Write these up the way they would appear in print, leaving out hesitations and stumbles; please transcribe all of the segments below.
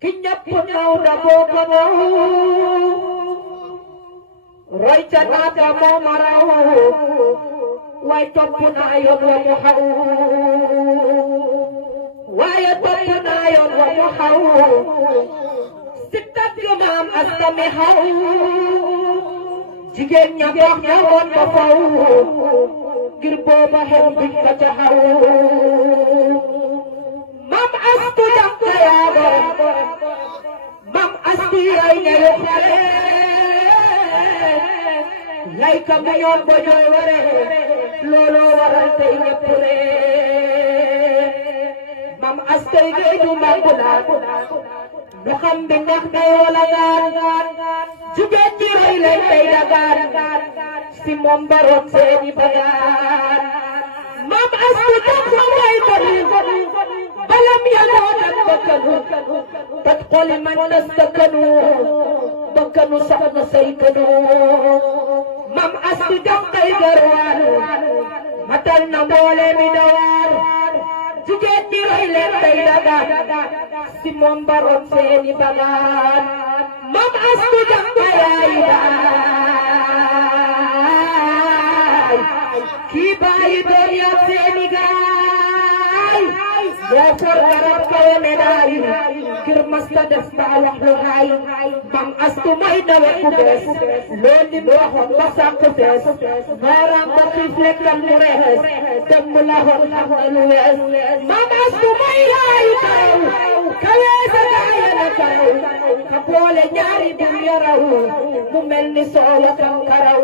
ki ñëpp naw da boo ko naw roy ca naata moo ma raw waaye topp naa yoon wa mu xaw waaye topp naa yoon wa mu xaw si tàgg maam asta mi xaw jigéen ña baax ña woon ba faw ngir booba xew biñ ko ca xaw maam astu jànka yaago maam astu yaay ñeyu xale lay ka mu ñoon ba ñooy ware looloo waral tey ñëpp ree maam astay géeju màgg naa ñu xam bi ndax day wala gaan jigéen ñi roy leen tey dagaan si moom baroon seeni bagaan maam astu tax ma way ko balam yaloon ak bakkanu tat xoli man nastakanu bakkanu sax na say kanu maam astu jànkay garwaan matal na mboole mi dawaan jigéen ñi roy leen tey dagaan si moom baroon seeni bagaan maam astu jànka yaay baay kii baayi doon yaa seeni gaay moo for garab kawe medaay ngir masta def mbaa wax lu haay maam astu may dawe ku bees lool li mu waxoon ba sàkk fees baaraam ba xiif lekkal mu rees dem la xoon xam na lu wees maam astu may yaay karaw kawe sa gaaya na karaw ka boole ñaari dum yaraw mu mel ni soola kam karaw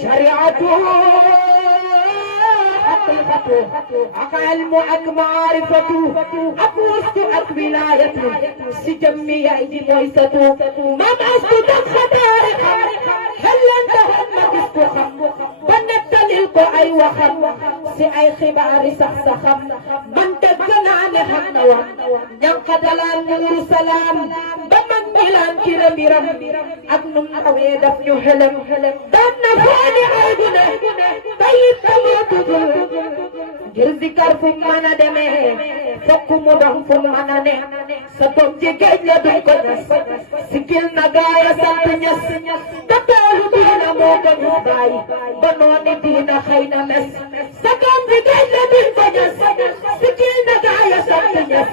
shariatu ak ilmu ak maarifatu ak wustu ak wilaayatu si jëmmi yaay di mooy satu maam astu daf fa taarixam xel leen taxoon ma gis ko xam ba nettalil ko ay waxam si ay xibaari sax saxam man dëgg naa ne xam na wax ñanqa dalaan nuuru salaam ba mag milaan kira mbiram ak num nawee daf ñu xelem daan na fooni ay gune bayit tamoo tudul ngir zikar fu mën a demee fokk mu doon fu mën a ne sa doom ji géej la duñ ko ñas sikil na gaaya sant ñas te toolu diina moo ko ñus bàyyi ba nooni diina xëy na mes sa doom ji géej la duñ ko ñas sikil na gaaya sant ñas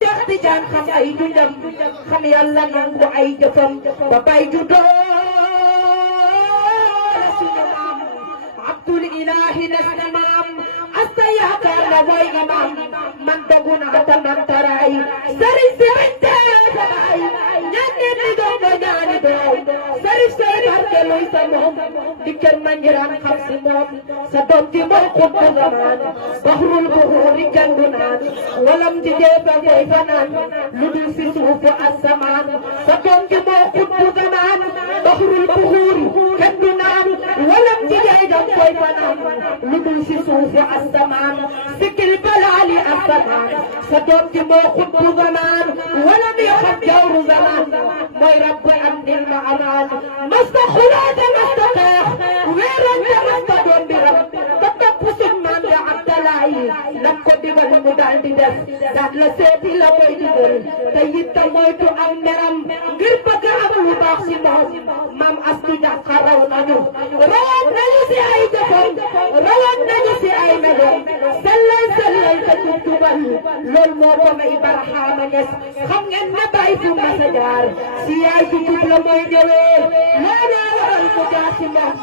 Seex Tijaan xam ay dundam xam yàlla nangu ay jëfam ba bay ju doole suñu maam Abdul Ilaahi nas na maam asta yaakaar na mooy imam man dogu naa ta man taraay sëriñ si bañ tee tabaay ñaan leen di doom ba ñaani doom sëriñ say barke luy sa moom dikkal ma njiraan xam si moom sa doom ji mooy xutbu zamaan baxrul buxuuri kenn du naan walam di jeefa koy fanaan lu dul si suufu asamaan sa doom ji mooy xutbu zamaan baxrul buxuuri kenn du naan walam di jeefa koy fanaan lu dul si suufu asamaan sikil balaali asamaan sa doom ji mooy xutbu zamaan walam yaxab jawru zamaan mooy rabbi andil ma amaan masta xulaate masta xeex weerante masta doom bi rab ba topp suñ maam ya Abdalaayi lan ko digal mu daal di def daat la seeti la koy digal te yitta moytu am meram ngir bëgg am lu baax si moom maam astu jànq raw nañu rawat nañu si ay jëfam rawat nañu si ay meloom sellal sellal te tubal lool moo ko may Barhama Ñas xam ngeen ne bàyyi fu ma sa jaar si yaay ju tub la mooy ñëwee looloo waral mu jaar si moom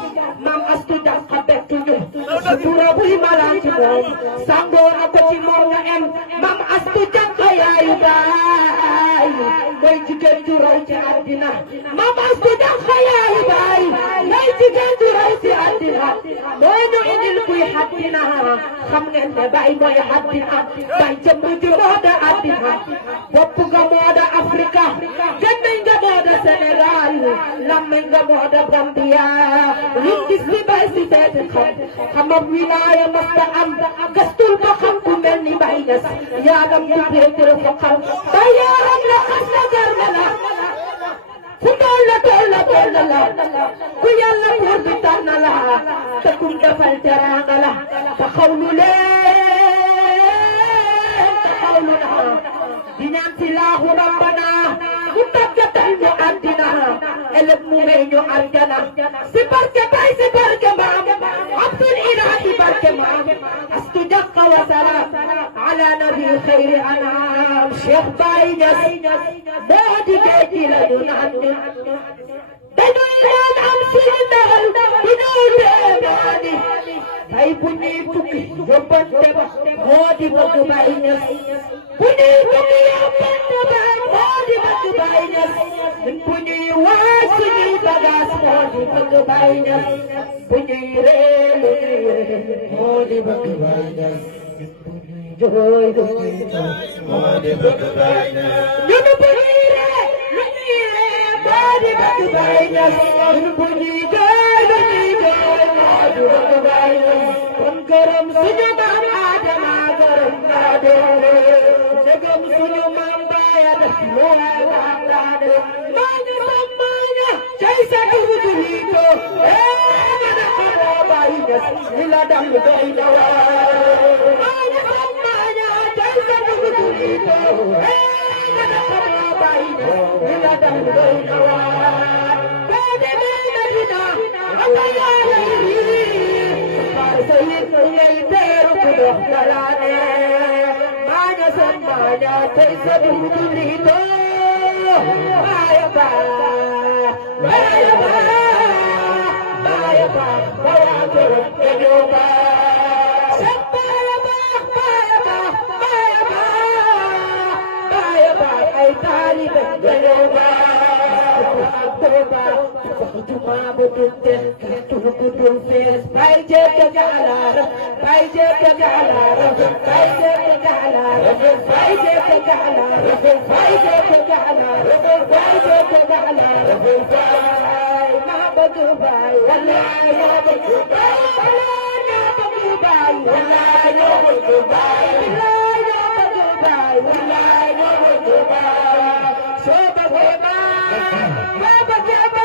maam astu jànq bettu ñu sutura buy malaan ci moom sangoo na ko ci moom nga em maam astu jànq yaayu baay mooy jigéen ju raw ci àddina maam astu jànq yaayu baay mooy jigéen ju raw ci àddina moo ñu indil kuy àddina xam ngeen ne baay mooy àddina baay jëmm ji moo da àddina bopp nga moo da Afrika gémmiñ nga moo da Sénégal lammiñ nga moo da Gambia liñ gis li baay si seeti xamam wilaaya masta am gastul ba xam ku mel ni Baay Ñas yaagam du péetére fo xam ba yaaram la xas la garme la ku doon la doon la doon la ku yàlla buur bi tànn la te kum defal teraanga la te xawlu leen te xawlu naa di ñaan si laahu rabbana mu tàggatal ñu àddina ëllëg mu may ñu aljana si barke bay si barke maam abdul ilahi barke maam astu jàkka wa salaam ala nabi xayri anam Cheikh Baye Niass moo di géej gi la ñu naan dañuy naan am si ndaxal bu ñu teemaani tay bu ñuy tukki yóbbante ba moo di bëgg Baye Niass bu ñuy tukki yóbbante ba moo di bëgg Baye Niass bu ñuy waaj suñuy bagage moo di bëgg Baye Niass bu ñuy ree moo di bëgg Baye Niass jooy moo di bëgg Baye Niass ñu bu ñuy ree moo di bëgg Baye Niass ñu bu ñuy jooy moo di bëgg Baye Niass kon gërëm suñu maam Adama gërëm naa doole gërëm suñu maam Baye def lu waay daane maaña sam maaña cay sa dugudu liito nga na xamoo Baye Niass li la dam doy na waar maaña sam maaña cay sa dugudu liito nga na xamoo Baye Niass li la dam doy na waar boo demee Medina amba yaa lay sayid ngay teeru ku dox dalaane maaña san maaña tey sa dugudu liito baaya baa baaya baa baaya baa baaya këram dañoo baa san baaya baa baaya baa baaya baa baaya baa ay taalibe dañoo baa Juma budunte tuhukudum fes bay jeka galara bay jeka galara bay jeka galara bay jeka galara bay jeka galara bay jeka galara bay ma badu bay wallahi ma badu bay wallahi ma badu bay wallahi ma badu bay wallahi ma badu bay wallahi ma badu bay so bagema bagema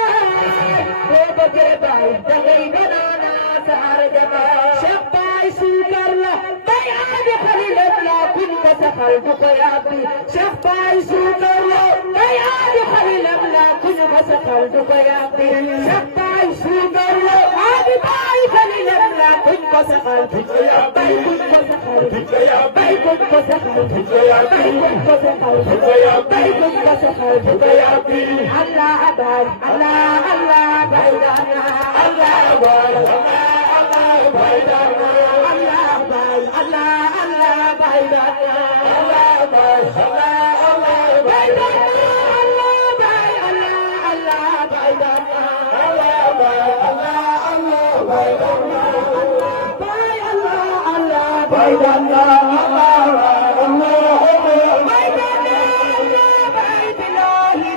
Baye dangay banana saar jama Cheikh Baye suukar la bay aadi xalilam la kuñ ko saxal du ko yàbbi Cheikh Baye suukar la bay aadi xalilam la kuñ ko saxal du ko yàbbi Cheikh Baye suukar la aadi Baye xalilam la kuñ ko saxal du ko yàbbi kuñ ko saxal du ko yàbbi kuñ ko saxal du ko yàbbi kuñ ko saxal du ko yàbbi kuñ ko saxal du ko yàbbi Allah abad Allah Allah baydana Allah boy Allah baydana Allah boy Allah Allah baydana Allah boy Allah baydana Allah boy Allah Allah baydana Allah boy Allah Allah baydana boy Allah Allah baydana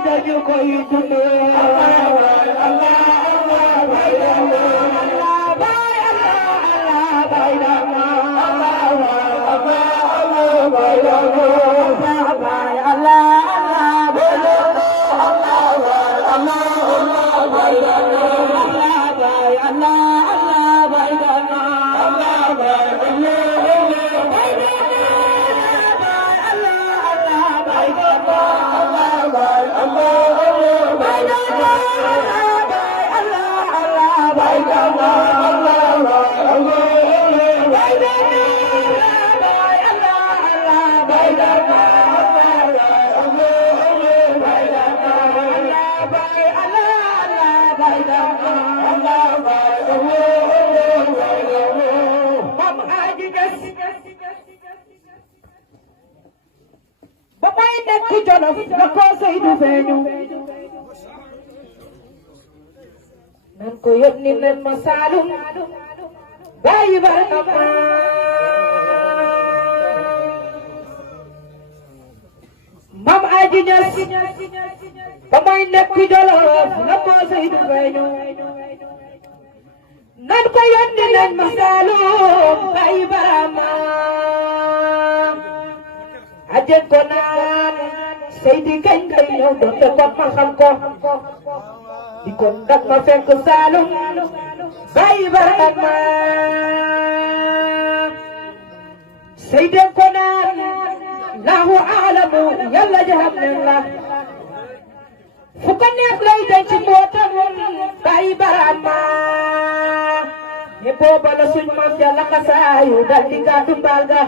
dañu koy dundee Jolof na ko Seydou feeñu nan ko yónni leen ma Saalum bàyyi barka Mam Aji Ñas ba may nekk Jolof na ko Seydou feeñu nan ko yónni leen ma Saalum bàyyi barama aje ko naan Seydi kañ ngay ñëw doonte kon ma xam ko di kon dak ma fekk Saalum bàyyi barama Seydi ko naan lahu a'lamu yàlla jaham nen la fu ko neex lay denc mbootam bàyyi barama ne booba la suñ maam ja laxasaayu dal di gàddu mbaal ga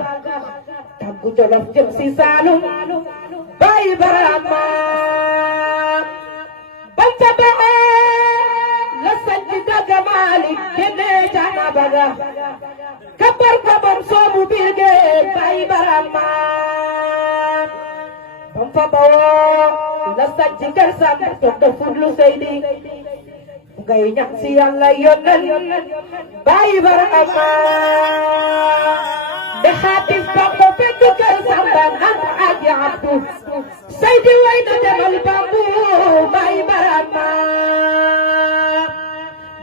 tàggu Jolof jëm si Saalum bàyyi barama bam fa la sanc Daga Malik génne Caana Baga kabar kabar soobu biir géej bàyyi barama bam fa la sanc Kër Samba Docteur Fudlu Seydi ngay ñaan si Yàlla yónnal bàyyi barama de xaatis ba ko fekk Kër Samba naan ko aji Abdu Seydi way na demal bambu bàyyi barama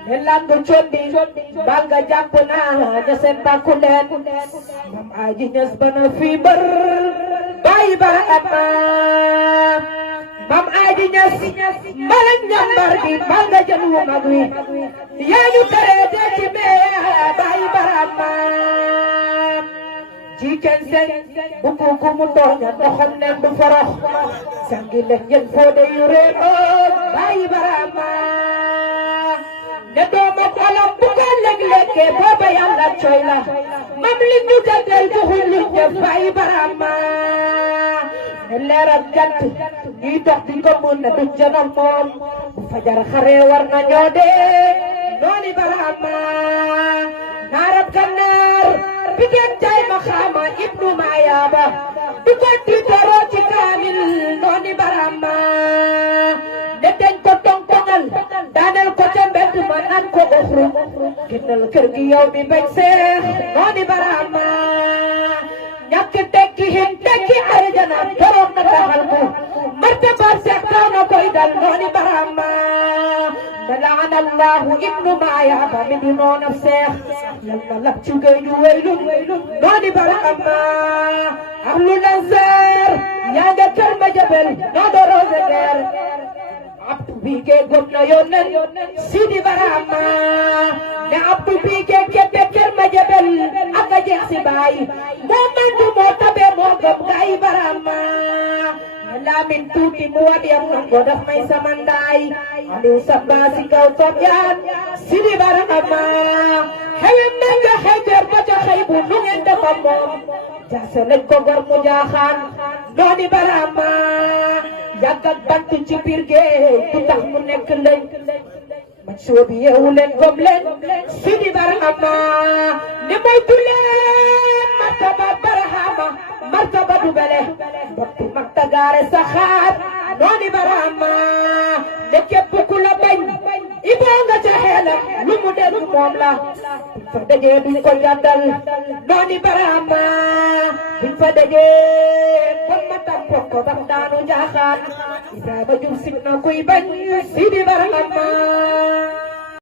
ne landu condi bal nga jàpp naa ña seen bàkku leen mam aji ñas bana fii mbër bàyyi barama mam aji ñas mbala ñambar gi bal nga jël wu mag wi yaa ñu tere de ci mee bàyyi barama ji kenn seen bu kuku mu tooña doxam nen du forox sangi leen yéen foo de yu réeroon bàyyi barama ne dooma kolam bu ko lekk-lekke booba Yàlla coy la mam li ñu jagleel joxul li def bàyyi barama ne leeral jant ñuy dox di ko mun ne duñ janam moom bu fajar xare war na ñoo dee nooni barama naarab gannaar bigeen jaay ma xaama ibnu Mayaaba du ko tiitaroo ci kaamil nooni barama ne dañ ko tontongal daaneel ko ca mbedd ma naan ko oxru génnal kër gi yow mi bañ seex nooni barama ñàkk tekki hin tekki arjana borom na taxal ko martaba seex taw na koy dal nooni barama ne laana allahu ibnu Mayaaba mi du noona seex yàlla lab ci géeju weylu nooni barama ahlu Lansar yaa nga kër ma jabel noo do rose der Abdu Bige gom na yónneen Sidi Barama ne Abdu Bige kebe kër ma jabel ak a jeex si baay moo mandu moo tabe moo gëm gaay Barama ne Lamin tuuti mu wadiyam nango daf may sama ndaay Aliou Samba si kaw Sofyaan Sidi Barama xewe mel nga xeejar ba ca xëy bu nu ngeen defa moom jaase lañ ko gor mu jaaxaan nooni Barama yàgg ak bant ci biir géej du tax mu nekk lañ man soo bi yeewu leen gom leen Sidi Barama ne moytu leen martaba Barahama martaba du bele bottu makta gaare saxaat nooni Barama ne képp ku la bañ iboo nga ca xeelam lu mu dégg moom la buñ fa dajee duñ ko jàddal nooni Barama buñ fa dajee kon ma tampon ko bam daanu jaaxaan Ibrahima Diouf sib na kuy bañ Sidi Barama